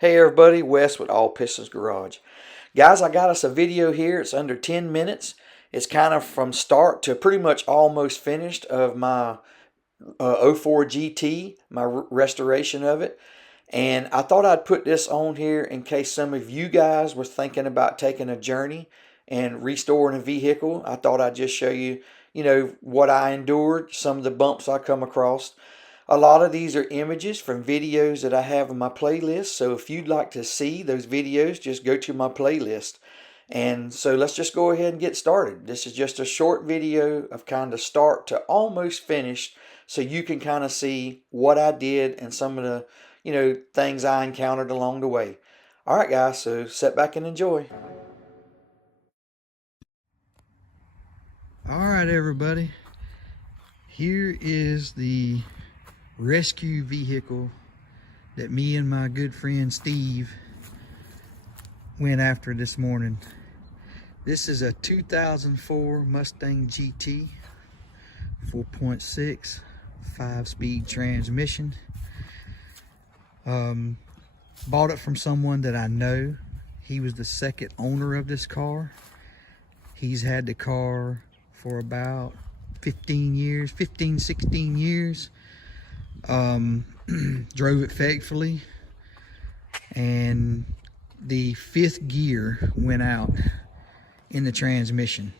Hey everybody, Wes with All Pistons Garage. Guys, I got us a video here. It's under 10 minutes. It's kind of from start to pretty much almost finished of my '04 GT, my restoration of it. And I thought I'd put this on here in case some of you guys were thinking about taking a journey and restoring a vehicle. I thought I'd just show you, what I endured, some of the bumps I come across. A lot of these are images from videos that I have in my playlist. So if you'd like to see those videos, just go to my playlist. And so let's just go ahead and get started. This is just a short video of kind of start to almost finished, so you can kind of see what I did and some of the, things I encountered along the way. All right, guys, so sit back and enjoy. All right, everybody. Here is the rescue vehicle that me and my good friend Steve went after this morning. This is a 2004 Mustang GT 4.6 5-speed transmission. Bought it from someone that I know. He was the second owner of this car. He's had the car for about 16 years. Drove it faithfully, and the fifth gear went out in the transmission,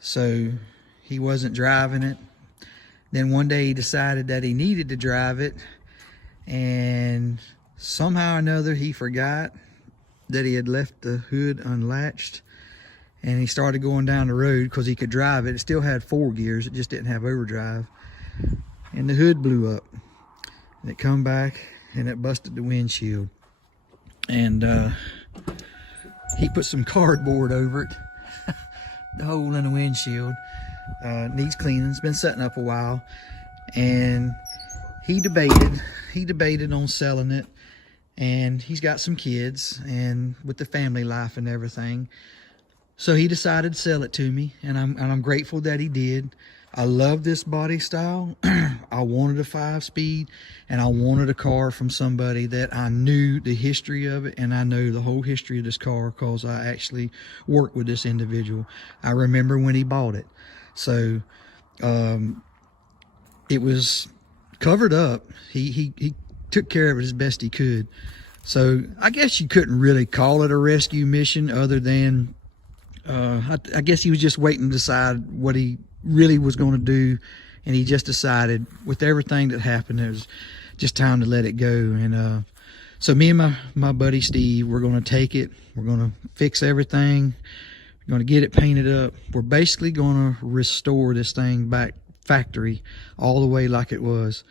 so he wasn't driving it. Then one day he decided that he needed to drive it, and somehow or another he forgot that he had left the hood unlatched, and he started going down the road because he could drive it. It still had 4 gears, it just didn't have overdrive, and the hood blew up, and it come back and it busted the windshield. And he put some cardboard over it. The hole in the windshield needs cleaning. It's been setting up a while, and he debated on selling it. And he's got some kids, and with the family life and everything, so he decided to sell it to me, and I'm grateful that he did. I love this body style. I wanted a 5-speed, and I wanted a car from somebody that I knew the history of it, and I know the whole history of this car because I actually worked with this individual. I remember when he bought it. So it was covered up. He took care of it as best he could. So I guess you couldn't really call it a rescue mission, other than I guess he was just waiting to decide what he really was going to do, and he just decided with everything that happened it was just time to let it go. And so me and my buddy Steve, we're going to take it, we're going to fix everything, we're going to get it painted up. We're basically going to restore this thing back factory all the way like it was.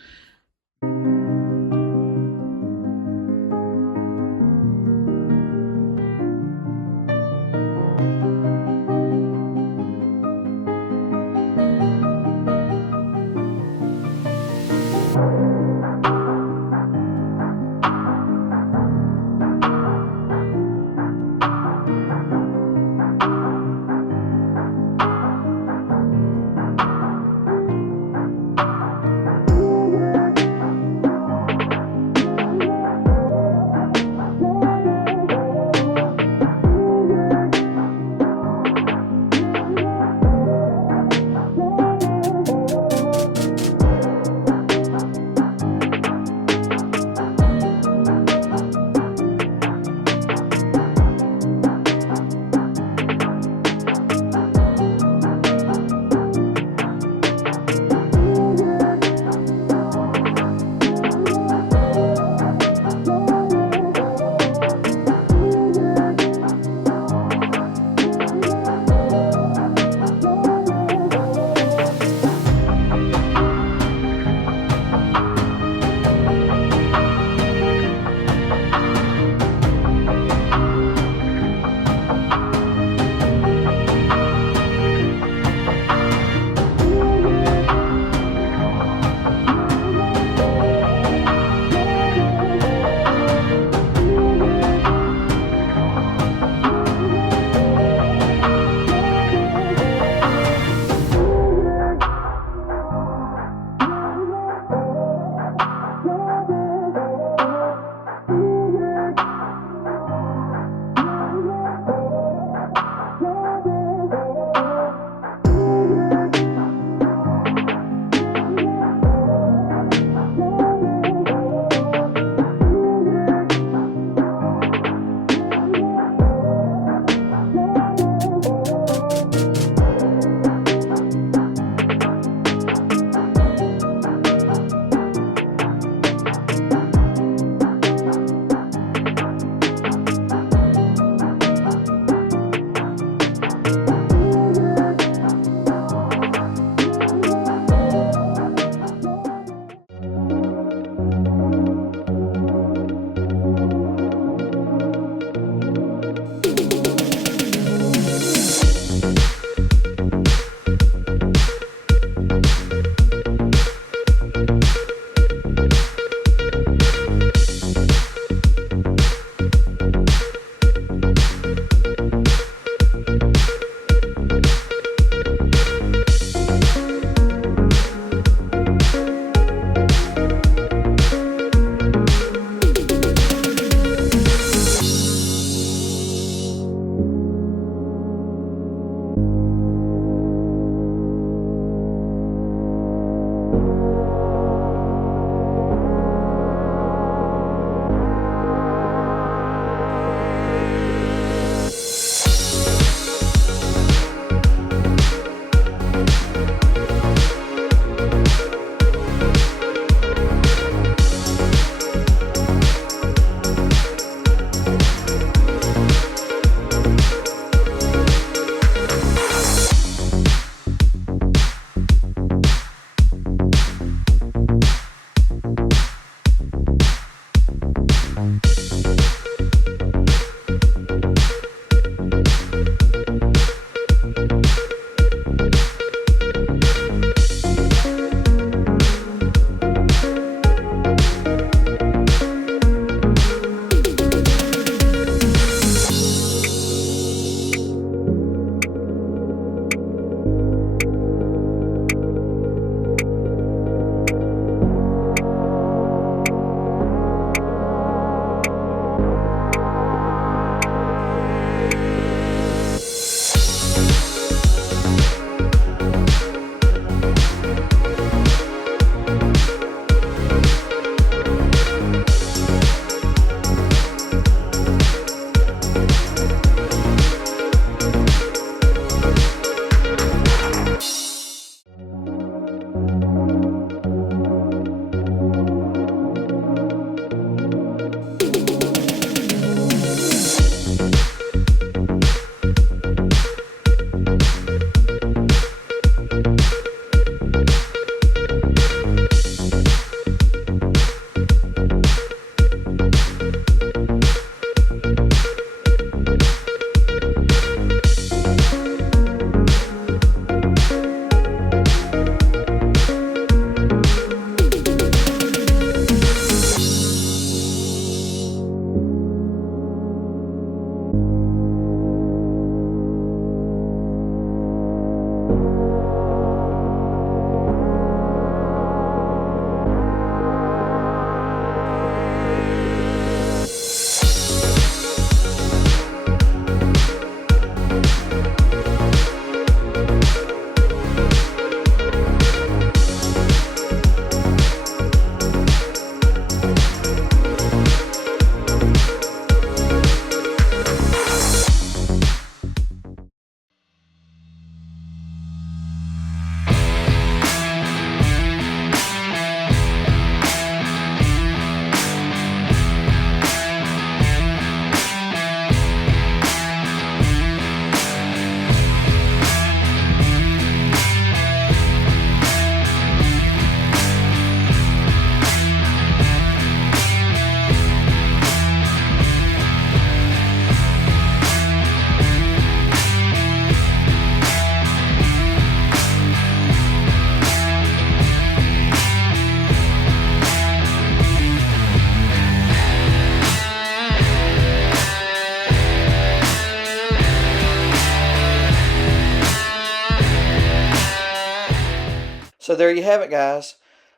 there you have it, guys.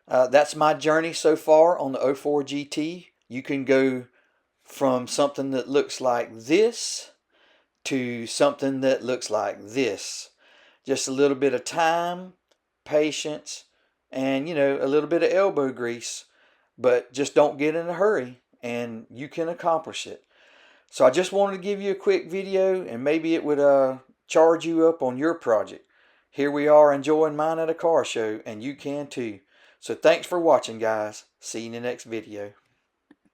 That's my journey so far on the 04 GT. You can go from something that looks like this to something that looks like this. Just a little bit of time, patience, and a little bit of elbow grease. But just don't get in a hurry and you can accomplish it. So I just wanted to give you a quick video, and maybe it would charge you up on your project. Here we are enjoying mine at a car show, and you can too. So thanks for watching, guys. See you in the next video.